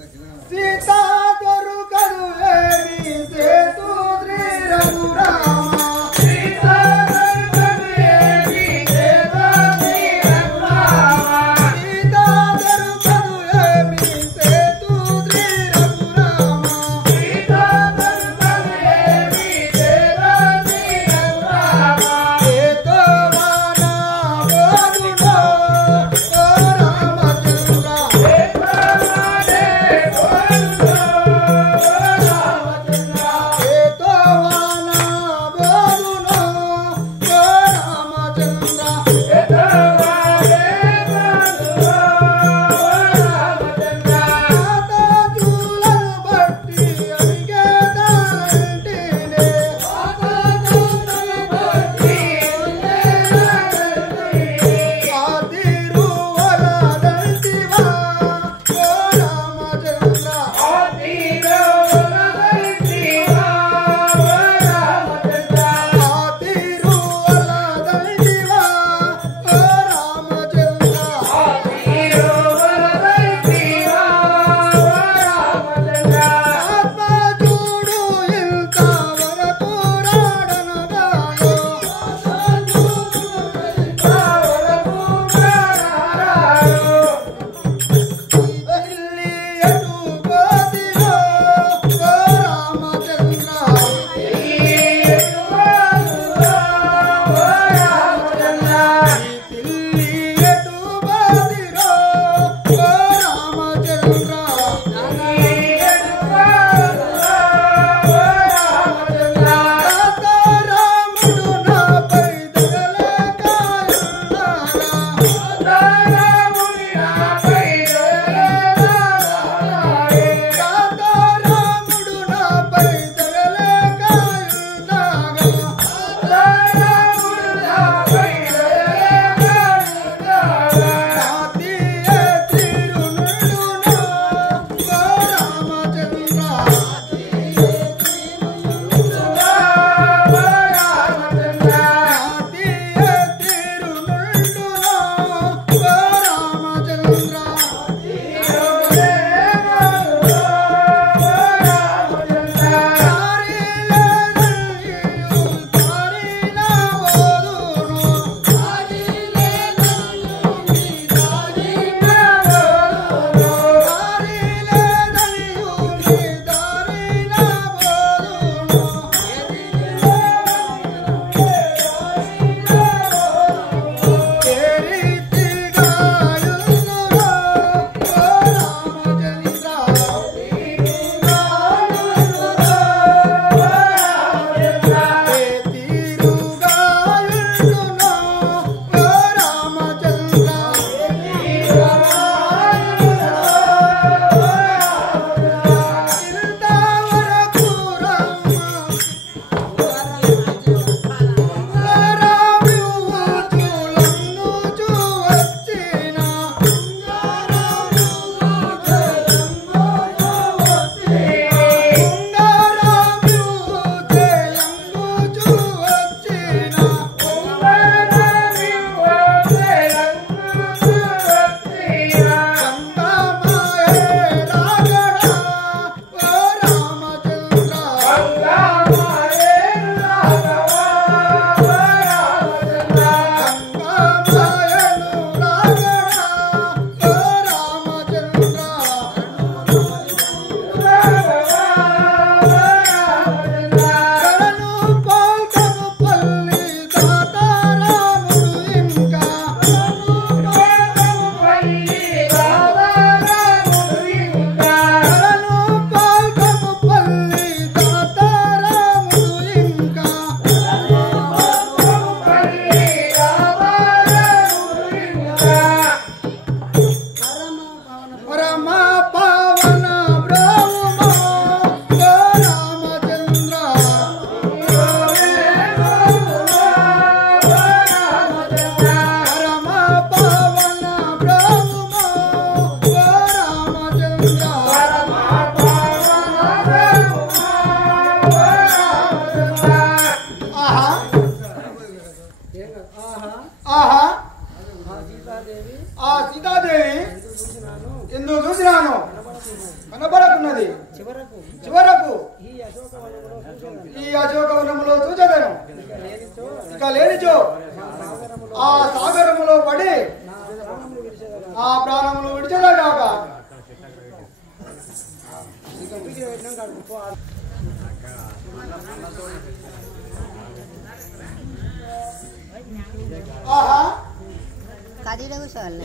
సీతా దొరకదు ఏమి సేతు శ్రీ రఘురామ సీతా దొరకదు ఏమి సేతు శ్రీ రఘురామ సీతా దొరకదు ఏమి సేతు శ్రీ రఘురామ సీతా దొరకదు ఏమి సేతు శ్రీ రఘురామ సేతు వానా బోధులో ఓ రామచంద్ర సేతు వానే బోధులో కనబడకున్నది చివరకు ఈ అశోకవనములో చూచదను. ఇక లేనిచో ఆ సాగరములో పడి ఆ ప్రాణములు విడిచదగాక. ఆహా కదిలో కూర్చోవాలి.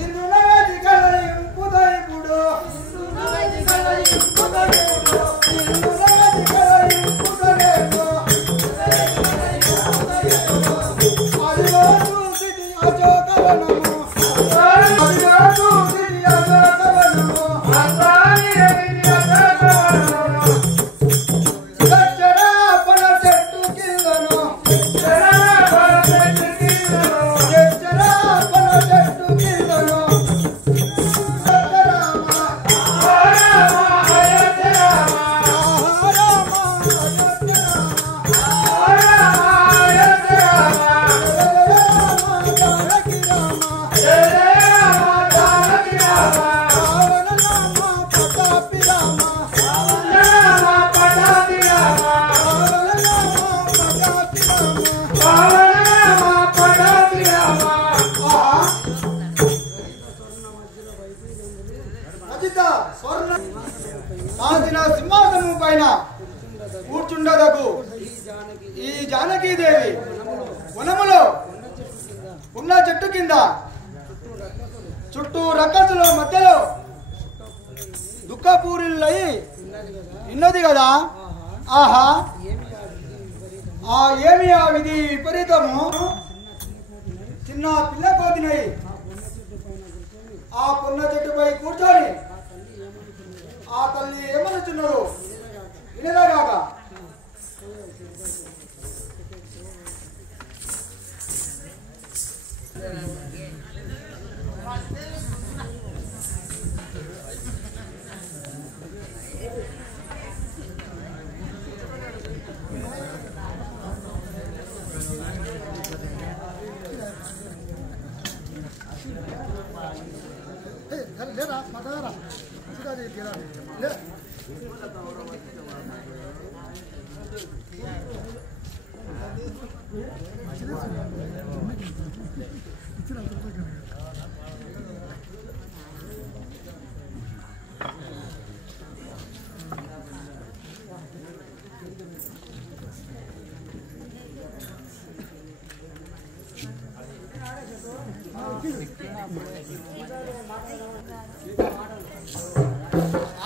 సింహాసనం పైన కూర్చుండదకు ఈ జానకీదేవి వనములో ఉన్న చెట్టు కింద చుట్టూ రక్కసుల మధ్యలో దుఃఖపూరిల్లయి ఉన్నది కదా. ఆహా ఏమి ఆ విధి విపరీతము. చిన్న పిల్ల కోతినై ఆ కొన్న చెట్టుపై కూర్చొని ఆ తల్లి ఏమనుచున్నారు వినదాగాక.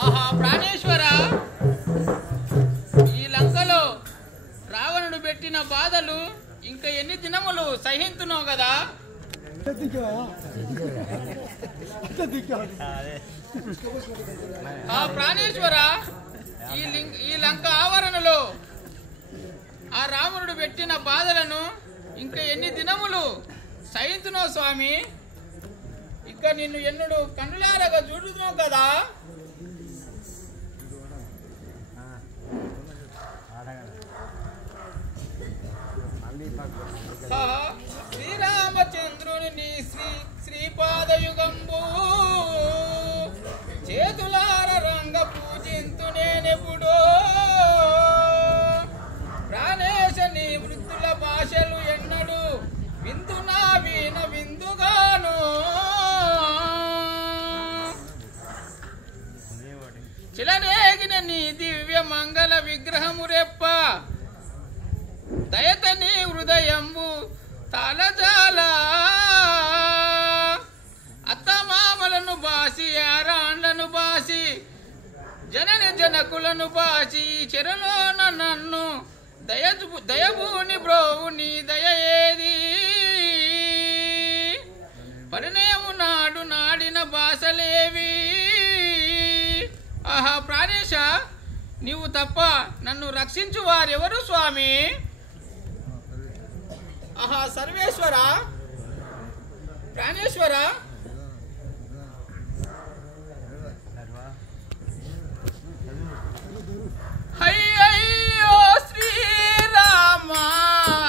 ఆహా ప్రాణేశ్వర, ఈ లంకలో రావణుడు పెట్టిన బాధలు ఇంకా ఎన్ని దినములు సహించున్నావు కదా. ఆ ప్రాణేశ్వర, ఈ లంక ఆవరణలో ఆ రావణుడు పెట్టిన బాధలను ఇంకా ఎన్ని దినములు సహించున్నావు స్వామి. ఇక నిన్ను ఎన్నుడు కన్నులారగా చూడుతున్నావు కదా. శ్రీరామచంద్రుని శ్రీపాదయుగంబు చేతులార రంగ పూజింతు నేనెప్పుడో. ప్రాణేశ నీ వృద్ధుల భాషలు ఎన్నడు విందునా వీణ విందుగాను. చిలరేగిన నీ దివ్య మంగళ విగ్రహము రెప్ప దయత నీ హృదయంబు తలజాల. అత్తమామలను బాసి ఆరాండ్లను బాసి జనని జనకులను బాసి చెరలోన నన్ను దయభూని బ్రోవు నీ దయ ఏది. పరిణయము నాడు నాడిన భాషలేవి. ఆహా ప్రాణేశ, నీవు తప్ప నన్ను రక్షించు వారెవరు స్వామి. ఆహా సర్వేశ్వర, ప్రాణేశ్వర, అయ్యో శ్రీరామ,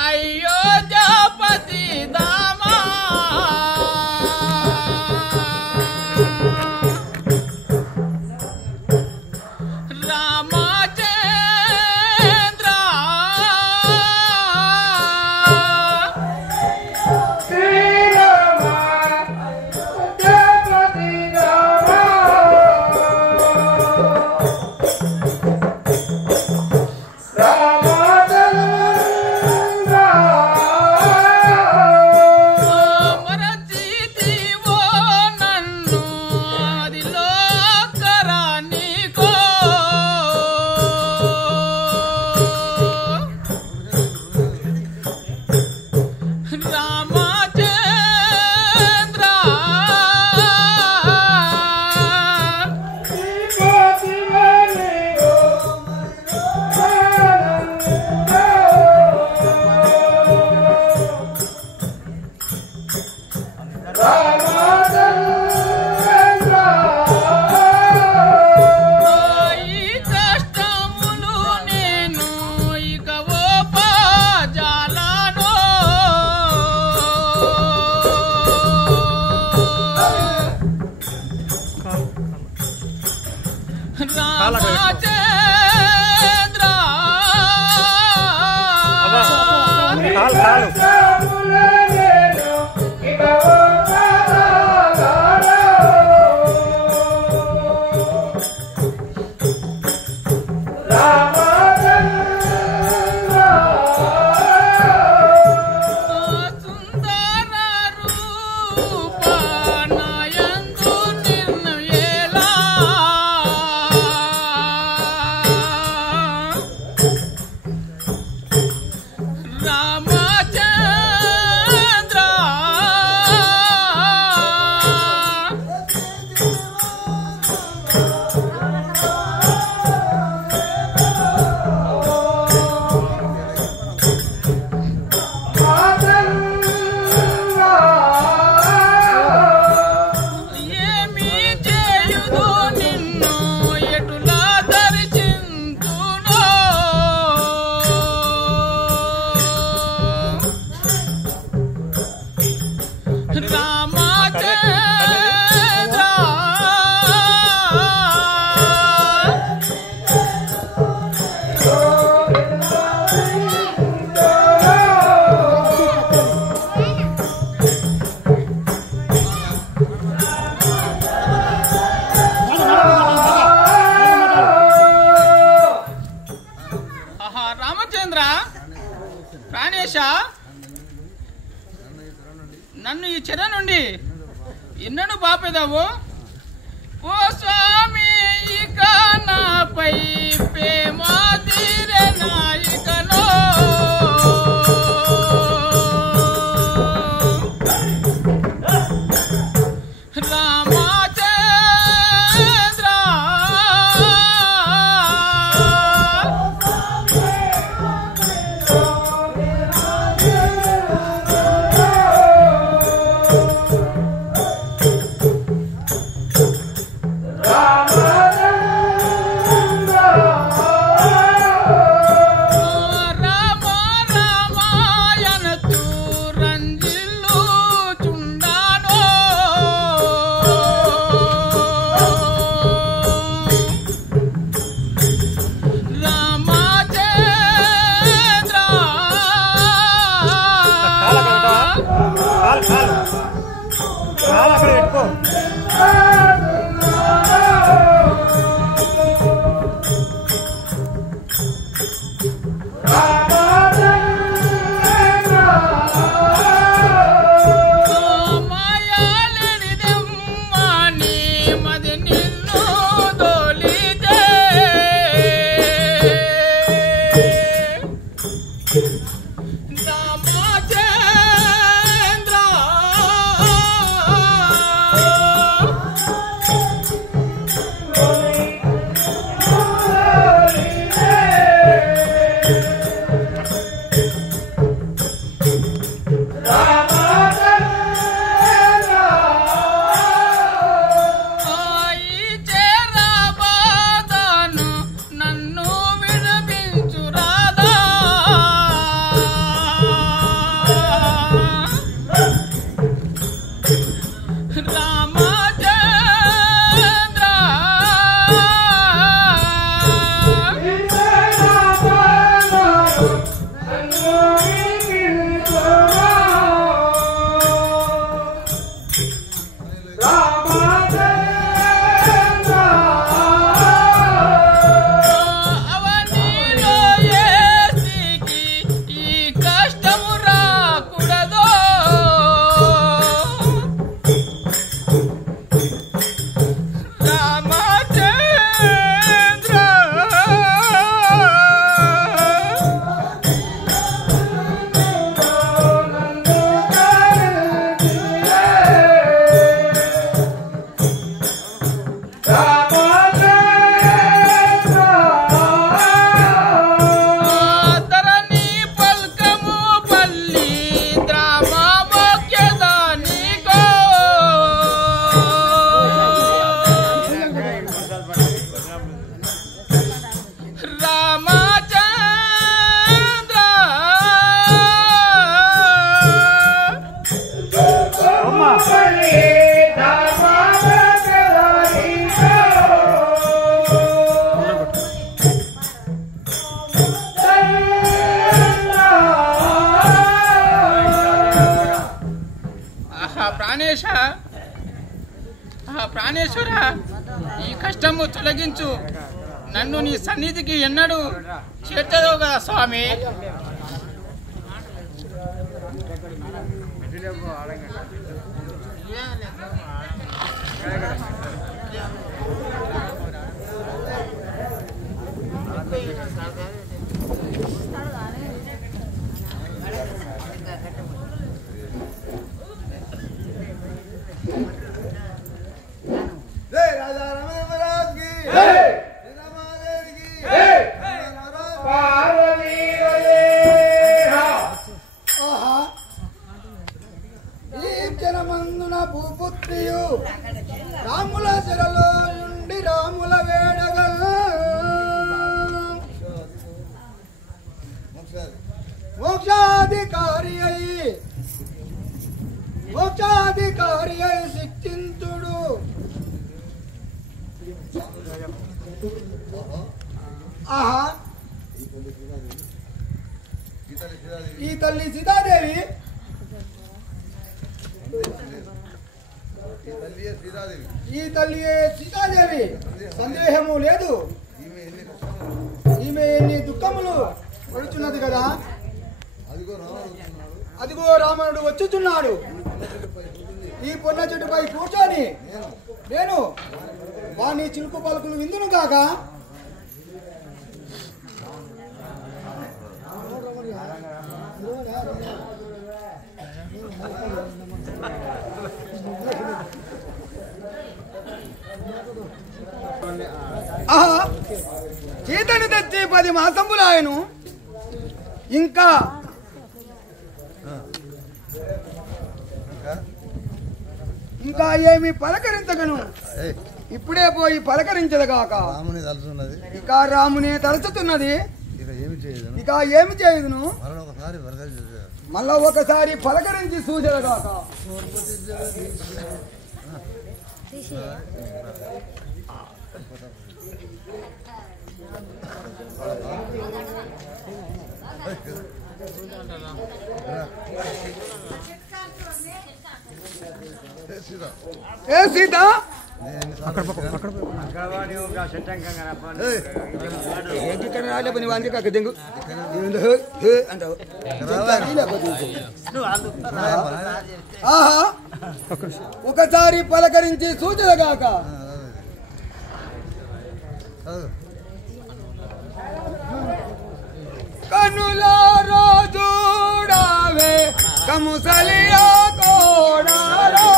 అయోధ్యాపతి దామా. నన్ను ఈ చెర నుండి ఎన్నడూ బాపెదావు ఓ స్వామి ఇక నాపై ప్రేమ తీరెనా ఇకనో రామచంద్ర కష్టము తొలగించు. నన్ను నీ సన్నిధికి ఎన్నడూ చేర్చదో కదా స్వామి. భూపుత్రియు రాముల చెరలో నుండి రాముల వేడగల్ మోక్షాధికారి అయి శిక్షించుడు. ఆహా, ఈ తల్లి సీతాదేవి సందేహము లేదు. ఈమె ఎన్ని దుఃఖములు పడుచున్నది కదా. అదిగో రావణుడు వచ్చుచున్నాడు. ఈ పొన్న చెట్టుపై కూర్చొని నేను వాణి చిలుకు పలుకులు విందును కాక. ఆహా, సీతను తెచ్చి 10 మాసములాయను. ఇంకా ఏమి పలకరించగను. ఇప్పుడే పోయి పలకరించదుగాక. ఇక రాముని తలచుతున్నది. ఇక ఏమి చేయదును. మళ్ళా ఒకసారి పలకరించి చూచదుగాక. ఏ సీత, ఒకసారి పలకరించి సూచనగాక. కనులారో చూడావే కముసలియా కోడాలో.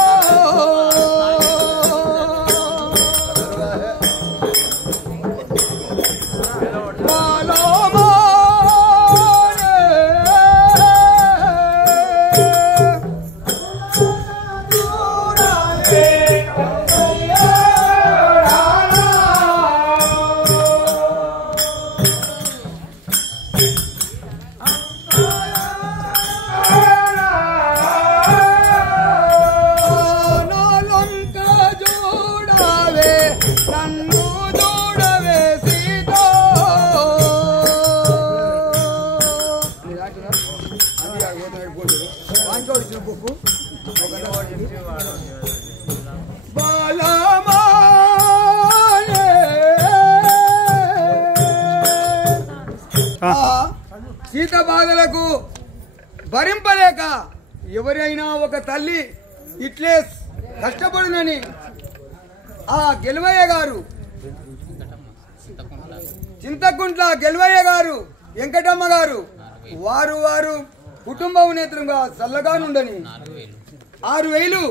సీత బాధలకు భరింపలేక ఎవరైనా ఒక తల్లి ఇట్లే కష్టపడునని ఆ గెలవయ్య గారు, చింతకుంట్ల గెలవయ్య గారు, వెంకటమ్మ గారు వారు కుటుంబ నేత్రంగా చల్లగానుండని 6,000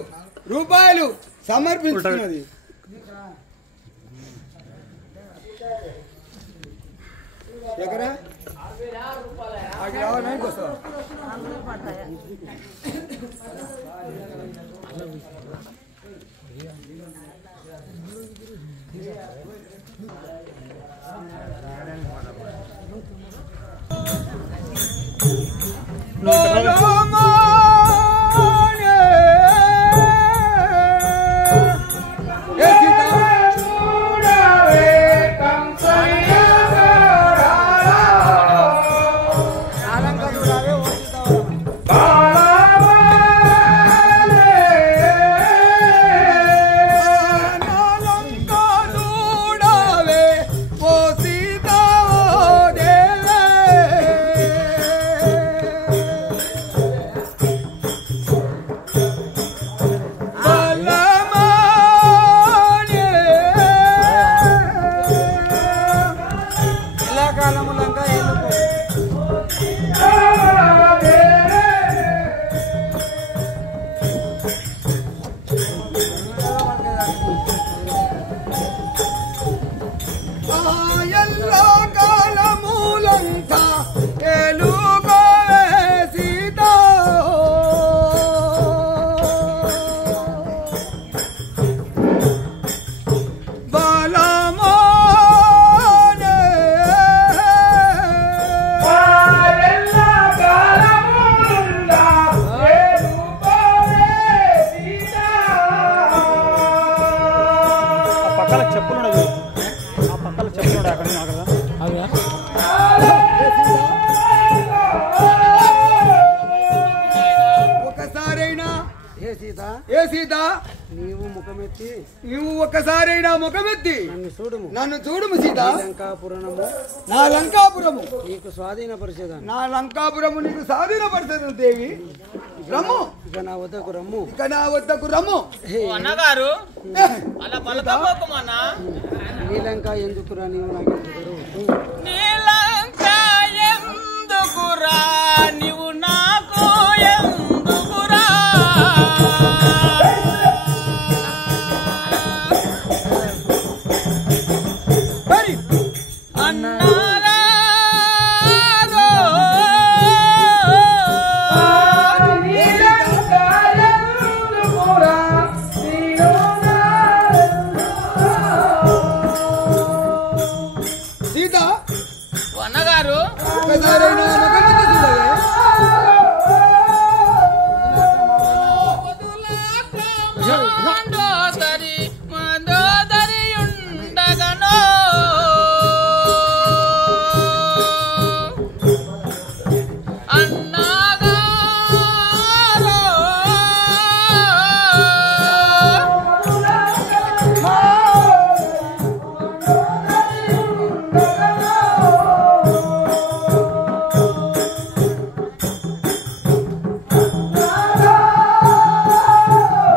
రూపాయలు సమర్పించుకున్నది. కాలములంగా ఎందుకు ఎల్లో కాలములంతా ఏలుగో సీత బాలమోనే పక్కల చెప్పులున్నది ఆ పక్కల చెప్పులు అక్కడ అవి ఒకసారైనా ఏ సీత ఏ సీత నీవు ముఖమెత్తి నువ్వు ఒక్కసారైనా ముఖమెత్తి నన్ను చూడుము సీత. లంకాపురము నా లంకాపురము నీకు స్వాధీనపరిచేదాన్ని. నా లంకాపురము నీకు స్వాధీనపరచదు దేవి. రమ్ము ఇక నా వద్దకు రమ్ము. ఇక నా వద్దకు రమ్ము. ఓ అన్నగారు అలా పలకపోకమన్నా. నీలంక ఎందుకురా నీవు నాకు ఎందుకు? నీలంక ఎందుకురా నీవు నాకు ఎందుకురా? మరి అన్నారా సీత అన్నగారు ఒకసారైనా ముఖమెత్తి చూడవే. మందోదరి ఉండగనో అన్నగారు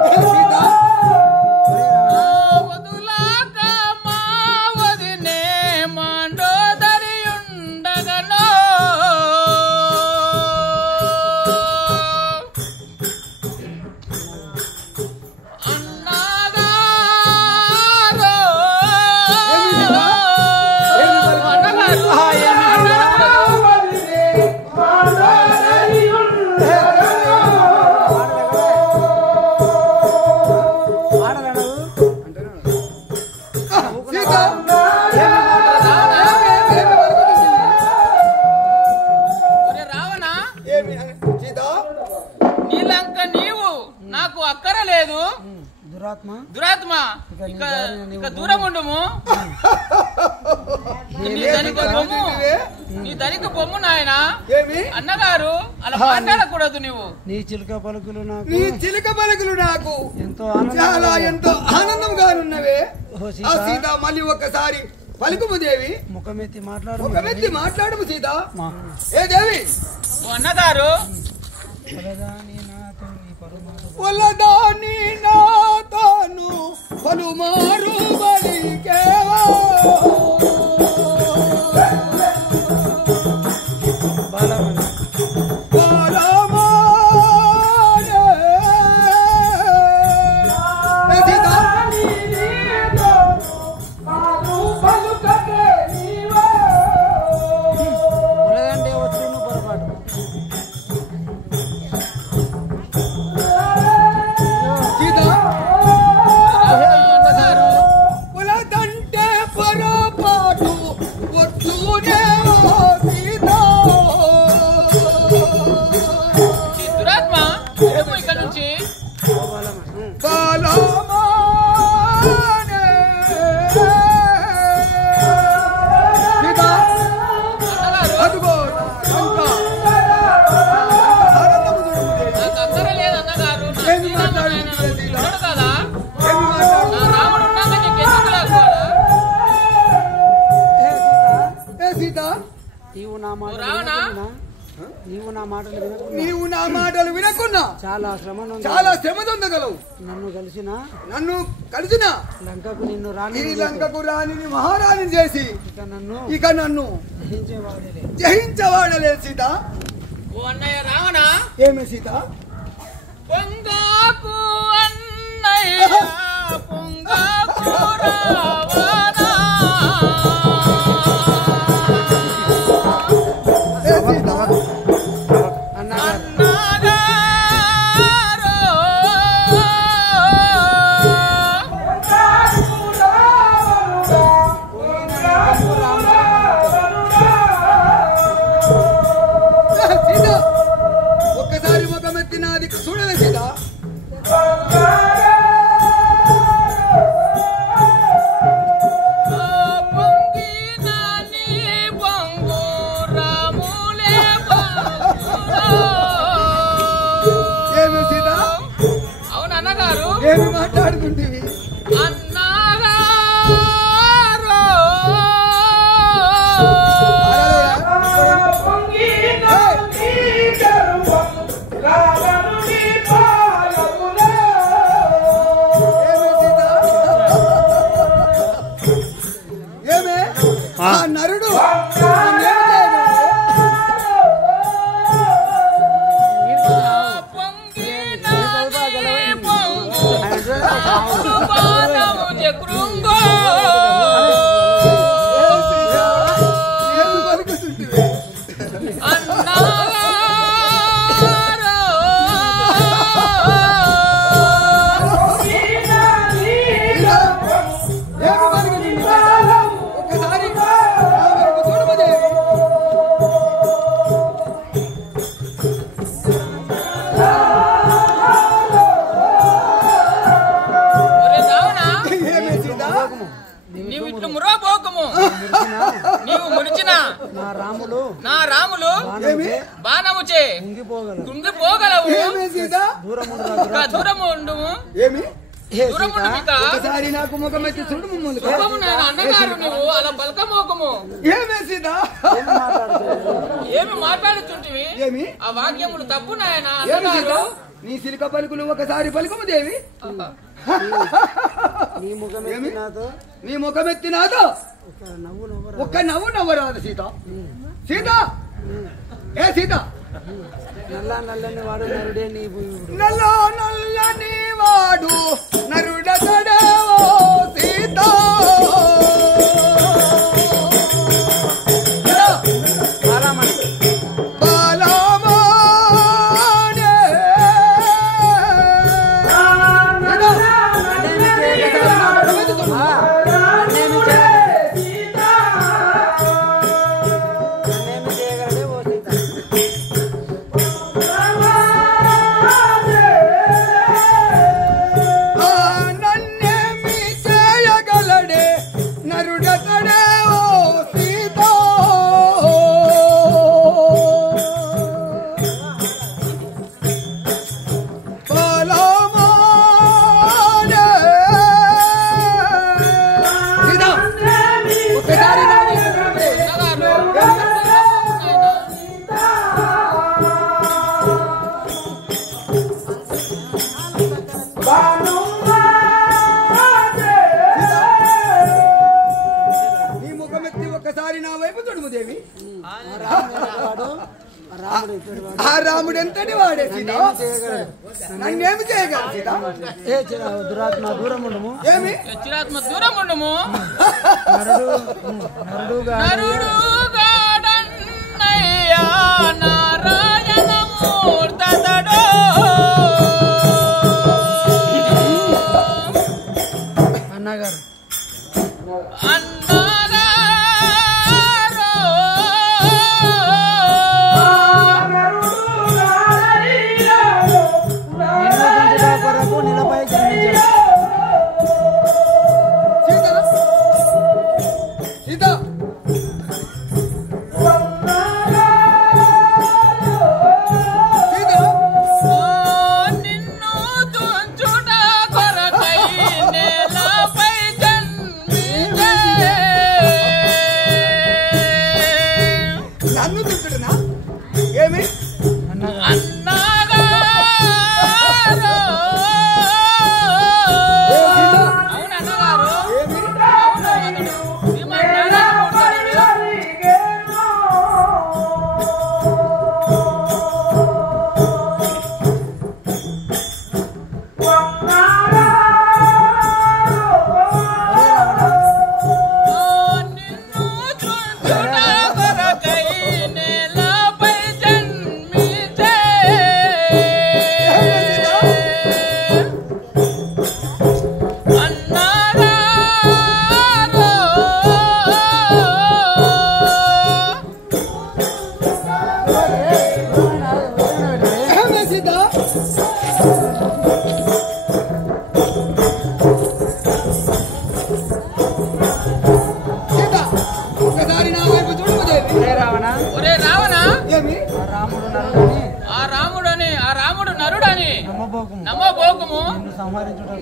సీత వదులాక మా వదినే మండోదరి ఉండగనో సీత రావణ ఏమి సీత నీలంక నీవు నాకు అక్కరలేదు. దురాత్మ దురాత్మ ఇక దూరం ఉండుము. నీ ధనిక బొమ్ము నాయన. ఏమి అన్నగారు అలా మాట్లాడకూడదు నువ్వు. నీ చిలుక పలుకులు నాకు నీ చిలుక పలుకులు నాకు ఎంతో చాలా ఎంతో ఆనందంగా ఉన్నవే. ఓ సీత. ఆ సీత మళ్ళీ ఒక్కసారి పలుకుము దేవి. ముఖమెత్తి మాట్లాడు. ముఖమెత్తి మాట్లాడము సీత. మా. ఏ దేవి ఓ అన్నగారు వలదాని నాతో నీ పరమాత్మ వలదాని నాతోను పలుమారు బలికేవో. బాలమని బాలమానే. ఏ సీత వలదంటే వచ్చు నువ్వు పొరపాటు. సీత అన్నగారు వలదంటే పొరపాటు వద్దునేవో సీత. ఈ దురాత్మ ఏమో ఇక్కడ నుంచి బాలమానే. సీత అన్నగారు అదుగో అంతా ఆనందము చూడము దేవి. నాకు అక్కర లేదు అన్నగారు. నా ఏమి శ్రీరాముడు మాట్లాడుతున్నారు ఆయన సీత? చూడు కదా. ఏమి నా మాట్లాడుతున్నారు? రాముడు ఉన్నాక నీకెందుకు లేకపోరా? ఏ సీత ఏ సీత నీవు నా మాట రావణ వినకపోయినా నీవు నా మాటలు వినకున్నా చాలా శ్రమ పొందగలవు. నన్ను కలిసిన లంకకు రాణిని మహారాణిని చేసి ఇక నన్ను జయించవాడలే సీత. ఓ అన్నయ్య రావణ, ఏమే సీత? పొంగాకు అన్నయ్య పొంగాకు రావణ. ఒక్కసారి ముఖమెత్తి నాది చూడలే సీత. ఏమి సీత? అవును అన్నగారు. ఏమి మాట్లాడుకుంటేవి? ఏమే ఆ నరుడు ఏమి పలుకుతుంటివి? ఏమి పలుకుతుంటివి? ఒక్కసారి నా వైపు చూడమదేవి. ఏమి సీత? నీవు ఇట్లు మురబోకము. నీవు మురిచిన నా రాములు ఏమి బాణముచే కుంగిపోగలవు. ఏమి సీత? దూరము ఉండుము. ఏమి దూరముండు మిక. ఒకసారి నాకు ముఖమెత్తి చూడు ముమ్మలు. ముఖము నేను అన్నగారు, నువ్వు అలా పలకమోకము. ఏమి సీత? ఏమి మాట్లాడుచుంటివి? ఏమి ఆ వాక్యములు తప్పు నాయన ఏమి సీత? అన్నగారు. నీ సిలిక పలుకులు ఒకసారి పలుకము దేవి. ఏమి? నీ ముఖమెత్తి నాదో ఒక్క నవ్వు నవ్వరాదు సీత. సీత ఏ సీత? నల్లని వాడు నరుడే నల్ల నల్లని వాడు నరుడతడేవో సీత. ఆ రాముడు ఎంతటి వాడే సీత? నన్నేమి చేయగలరు సీత? దురాత్మ దూరం ఉండము. ఏమి చిరాత్మ దూరం ఉండము. నరుడుగాడన్నయ్యా నారాయణమూర్తడో అన్నగారు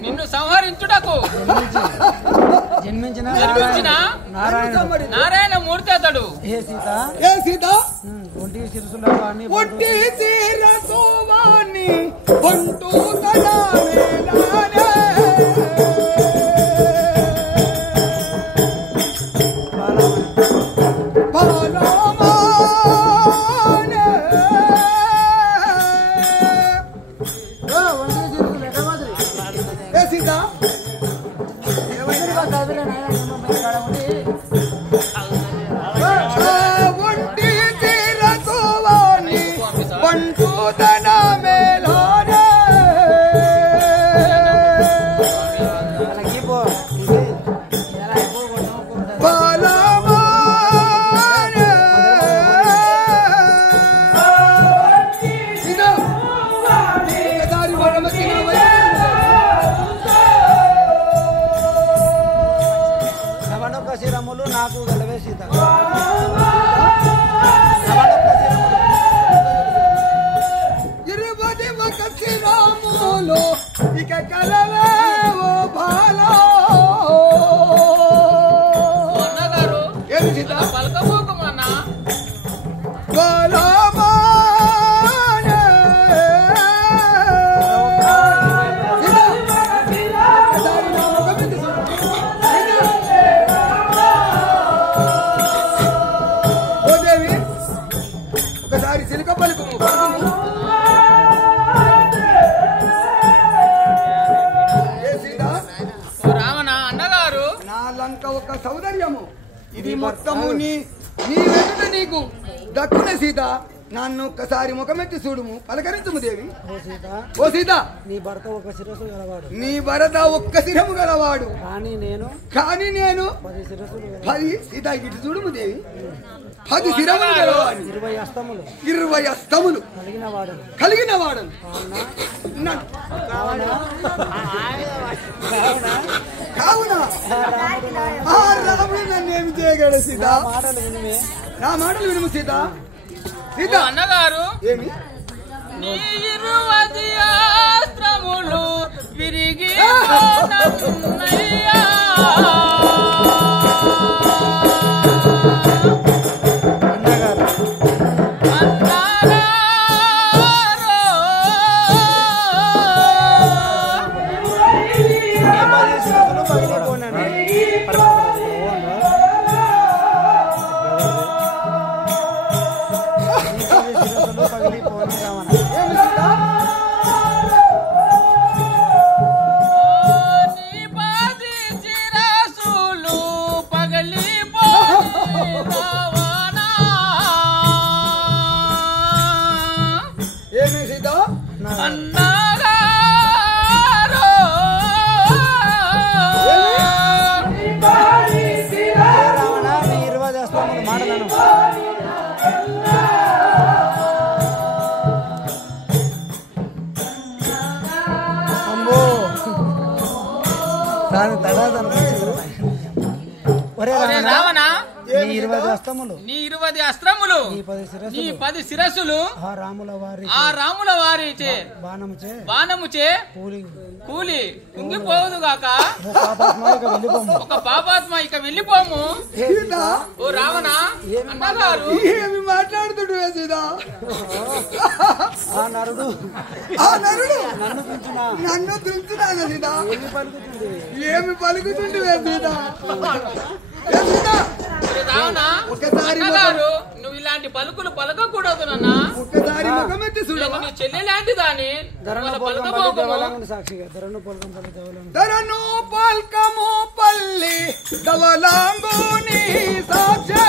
నిన్ను సంహరించుటకు జన్మించిన నారాయణ మూర్తి అతడు. ఏ సీత ఒంటి శిరసులవాణి ఒంటి శిరసువాణి బంటు తడావేలానే నాకు గలవే సీత ఇరువది ఒక శిరములో ఇక కలవే ఓ బాలా అన్నగారు ఏమి సీత పలకపోకమన్నా బాలా ఒక సౌందర్యము ఇది మొత్తము నీ వెనుక నీకు దక్కున సీత. నన్ను ఒక్కసారి ముఖమెత్తి చూడుము, పలకరించుము దేవి. ఓ సీత, నీ భర్త ఒక శిరస్సు గలవాడు. నీ భరత ఒక్క శిరము గలవాడు, కానీ నేను 10 శిరస్సులు 10. సీత ఇటు చూడుము దేవి, 10 శిరములు గలవాడు, 20 అస్తములు కలిగిన వాడు. కావున ఆ రాముడు నన్నేమి చేయగలడు సీత? నా మాటలు వినుము సీత. సీత అన్నగారు ఏమి నీ 20 అస్త్రములు విరిగి నీ 20 అస్త్రములు నీ 10 శిరస్సులు ఆ రాముల వారిచే బాణముచే కూలి కుంగిపోదుగాక ఒక పాపాత్మ ఇక వెళ్ళిపోము. ఓ రావణ అన్నగారు ఏమి మాట్లాడుతుడు సీతా? నన్ను తుంచున్నాను సీతా. ఏమి పలుకుతుండే సీతా? నువ్వు ఇలాంటి పలుకులు పలకకూడదు నాన్న. ఒక్కసారి ముఖమెత్తి చూడవా? నీ చెల్లె లాంటి దాన్ని ధరను పల్కము పల్లి ధవలాంగుని సాక్షి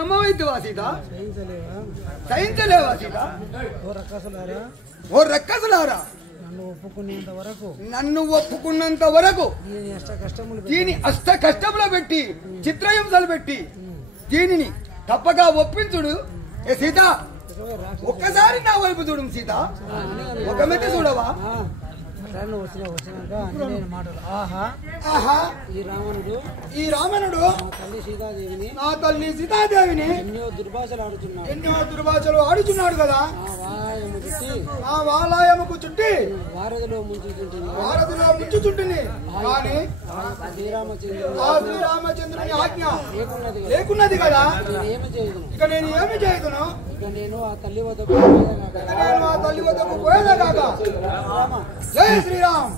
నమ్మవైద్యవా సీత? సహించలేవా? సహించలేవా సీత? ఓ రక్కసులారా, ఓ రక్కసులారా, నన్ను ఒప్పుకునేంత నన్ను వరకు ఒప్పుకున్నంత వరకు దీని అష్ట కష్టములో పెట్టి చిత్రహింసలు పెట్టి దీనిని తప్పగా ఒప్పించుడు. ఏ సీత, ఒక్కసారి నా వైపు చూడు సీత, ఒక మెత్త చూడవా? వచ్చినాక నేను మాటలు ఆహా ఆహా, ఈ రావణుడు నా తల్లి సీతాదేవిని ఎన్నో దుర్భాషలు ఆడుతున్నాడు. ఎన్నో దుర్భాషలు ఆడుచున్నాడు కదా. ఆ వాలాయముకు చుట్టి వారధిలో ముంచుచుంటుంది. కానీ ఆ శ్రీరామచంద్రుని ఆజ్ఞ లేకున్నది కదా. ఇక నేను ఏమి చేయదును? నేను ఆ తల్లి వద్దకు పోయేదే కాక. జై శ్రీరామ్.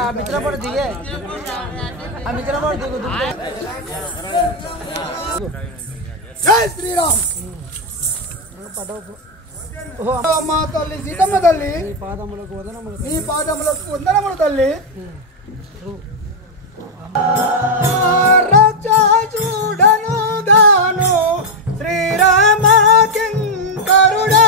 ఆ మిత్రపడి దిగే, ఆ మిత్రపడి దిగు. జై శ్రీరామ్. మా తల్లి సీతమ్మ తల్లి, నీ పాదములకు వదనములు, నీ పాదములకు వందనములు తల్లి. చూడను గాను శ్రీరామ కింకరుడా,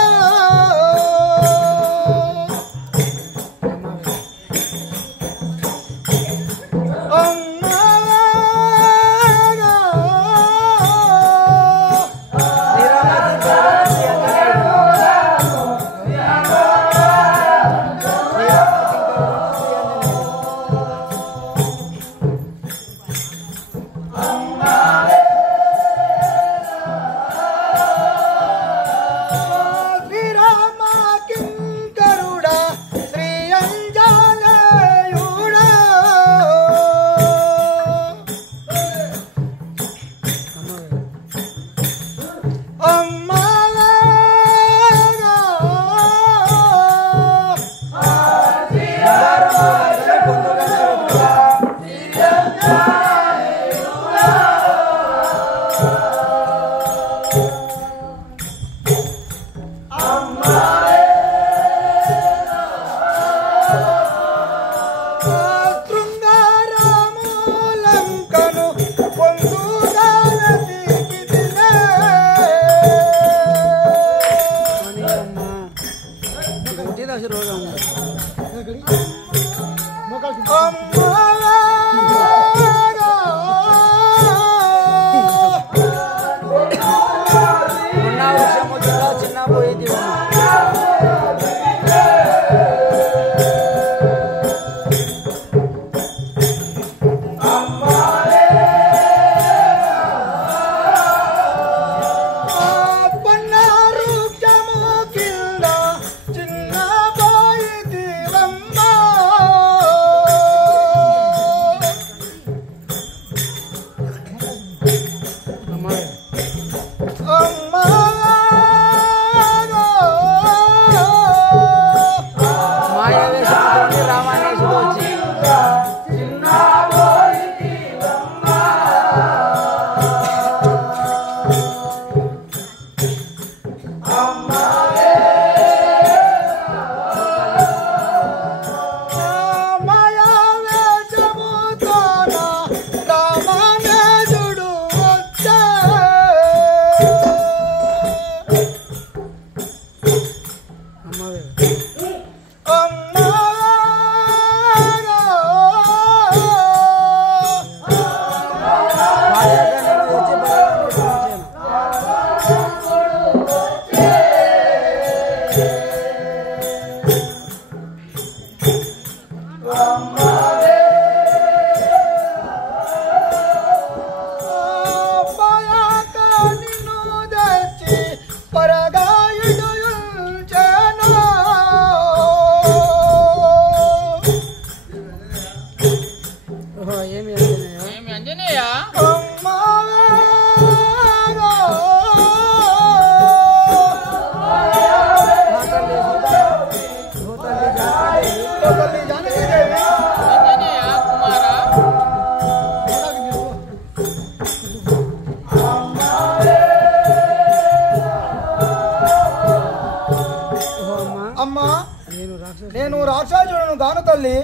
నేను రాక్షసులను గాను తల్లి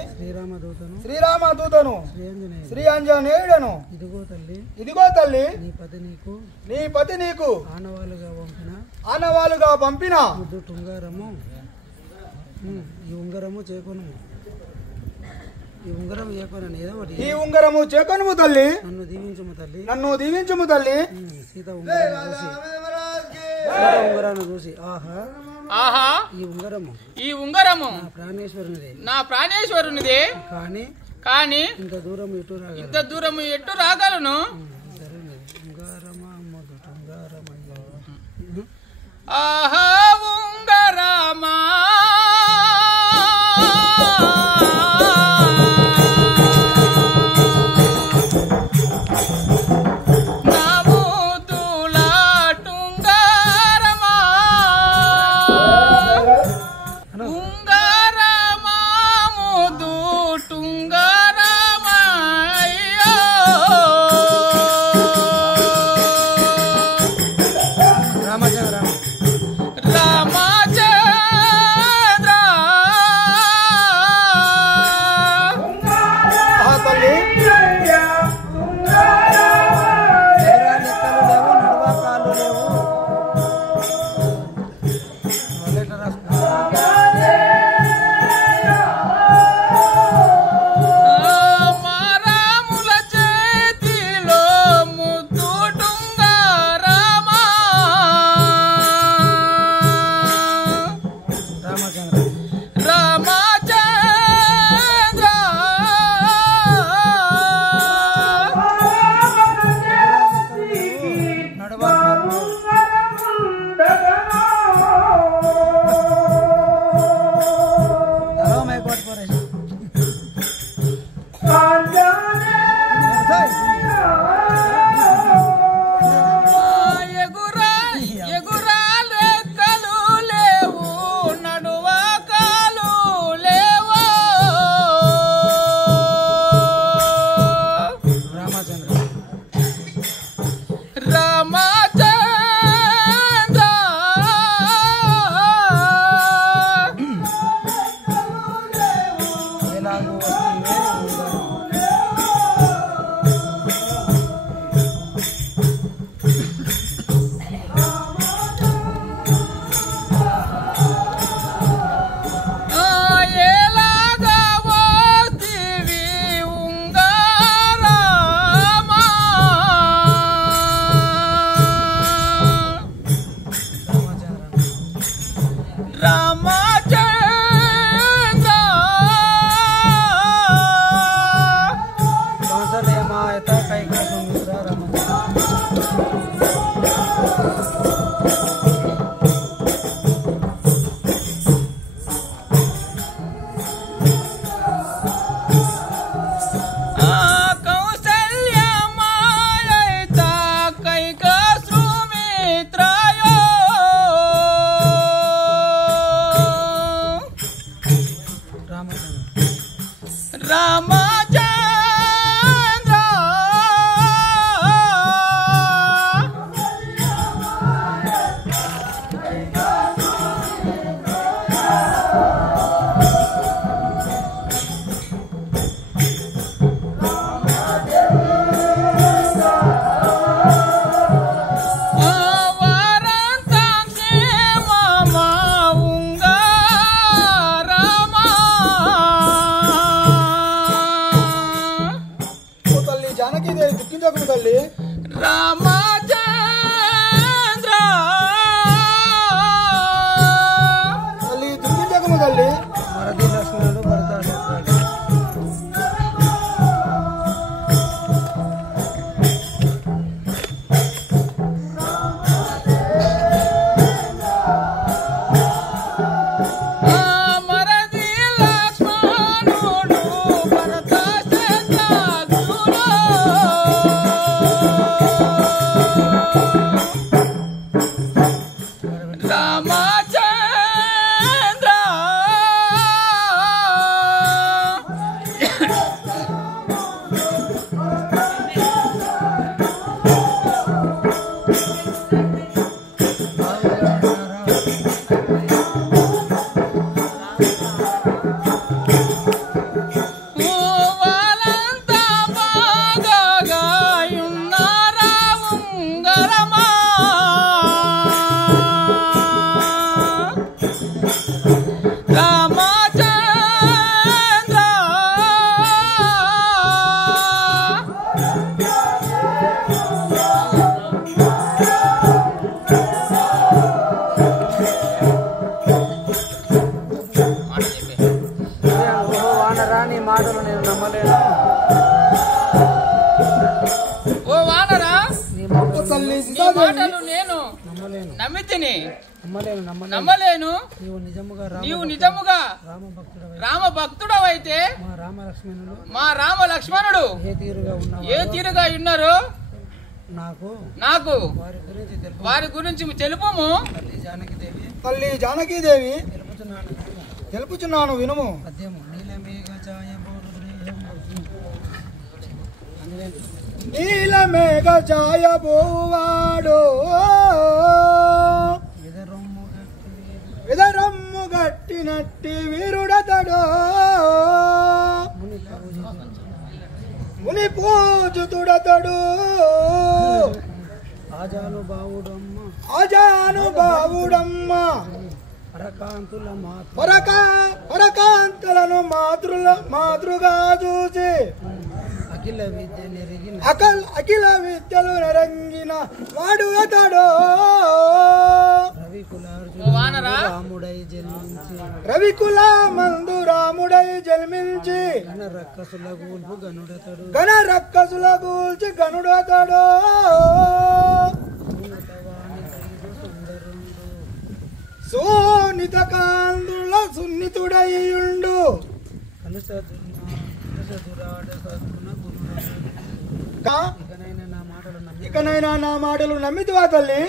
శ్రీరామదూతను శ్రీ ఆంజనేయుడను. ఇదిగో తల్లి నీ పతి నీకు ఆనవాలుగా పంపిన ఈ ఉంగరము చేకొను ఈ ఉంగరము చేకొనుము తల్లి. నన్ను దీవించుము తల్లి. సీత ఉంగరాన్ని చూసి ఆహా ఈ ఉంగరము నా ప్రాణేశ్వరునిదే కానీ ఇంత దూరము ఎటు రాగలను. ఆహా ఉంగరమా నమ్మలేను. నీవు నిజముగా రామ భక్తుడవై రామ భక్తుడవైతే మా రామ లక్ష్మణులు మా రామ లక్ష్మణుడు ఏ తీరుగా ఏ తీరుగా ఉన్నారో నాకు నాకు వారి గురించి వారి గురించి తెలుపుము. జానకిదేవి తల్లి జానకీదేవి తెలుపుతున్నాను తెలుపుచున్నాను వినుము. పద్యము నీలమేఘ ఛాయ నీలమేఘ ఛాయ బోవాడు విదరమ్ము గట్టినట్టి వీరుడతడు ముని పూజుతుడతడు ఆజానుభావుడమ్మ పరకాంతులను మాతృగా చూసి అఖిల విద్యలు నెరంగిన వాడు అతడు రవికుల మందు రాముడై జన్మించి గణ రక్కసుల గూల్చి గనుడతడు సోనిత కాంతుల సున్నితుడయ్యుండు ఇకనైనా నా మాటలు నమ్మితివా తల్లి?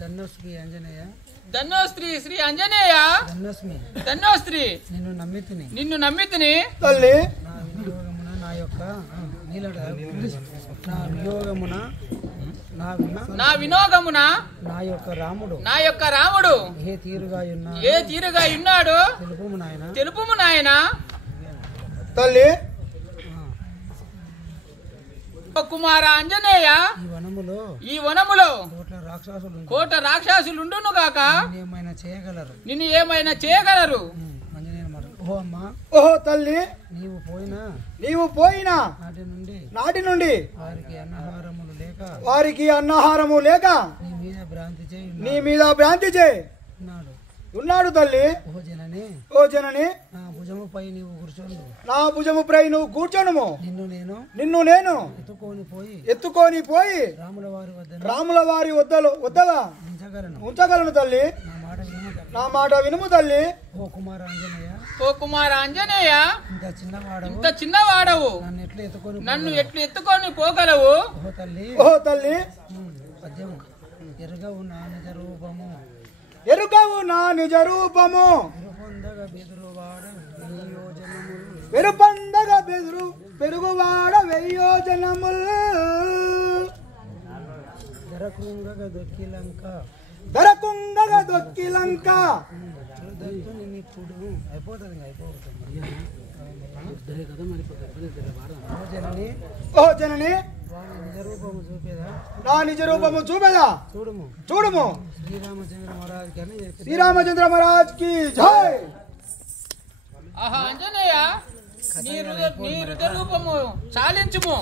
ధన్యోస్మి ఆంజనేయ ధన్యోస్త్రీ శ్రీ అంజనేయ ధన్యోస్త్రీ నిన్ను నమ్మితిని తల్లి. నా వినోగమున నా యొక్క రాముడు ఏ తీరుగా ఉన్నాడు తెలుపుము నాయన. తల్లి కుమార అంజనేయ ఈ వనములో కోట రాక్షసులుండును గాక నిన్ను ఏమైనా చేయగలరు. ఓహో తల్లి నీవు పోయినా నాటి నుండి వారికి అన్నహారము లేక నీ మీద భ్రాంతి చే ఉన్నాడు తల్లి. ఓ జనని నా భుజముపై నువ్వు కూర్చోనుము. నిన్ను నేను ఎత్తుకొని పోయి రాముల వారి వద్దగా ఉంచగలను తల్లి. నా మాట వినుము తల్లి. ఓ కుమార అంజనేయ ఇంత చిన్నవాడవు నన్ను ఎట్లు ఎత్తుకొని పోగలవు. ఓ తల్లి ఎరుగవు నా నిజ రూపము వెరుపందగ పెరుగువాడ వెయ్యోజనముల్ ధరకుంగగ దొక్కిలంక ఓ జనని నా నిజ రూపము చూపెదా చూడుము. శ్రీరామచంద్ర మహారాజ్ కి జై. ఆహా అంజనేయ నీ హృదయ రూపము చాలించుము.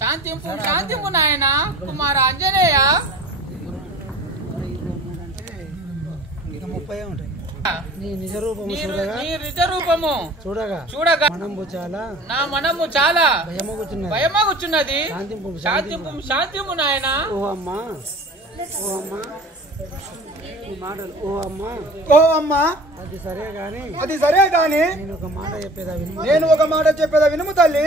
శాంతింపు నాయన కుమార అంజనేయ. నీ నిజ రూపము చూడగా నా మనము చాలా భయమగుచున్నది. శాంతింపు నాయన. ఓ అమ్మా అది సరే గాని నేను ఒక మాట చెప్పేదా వినుము తల్లి.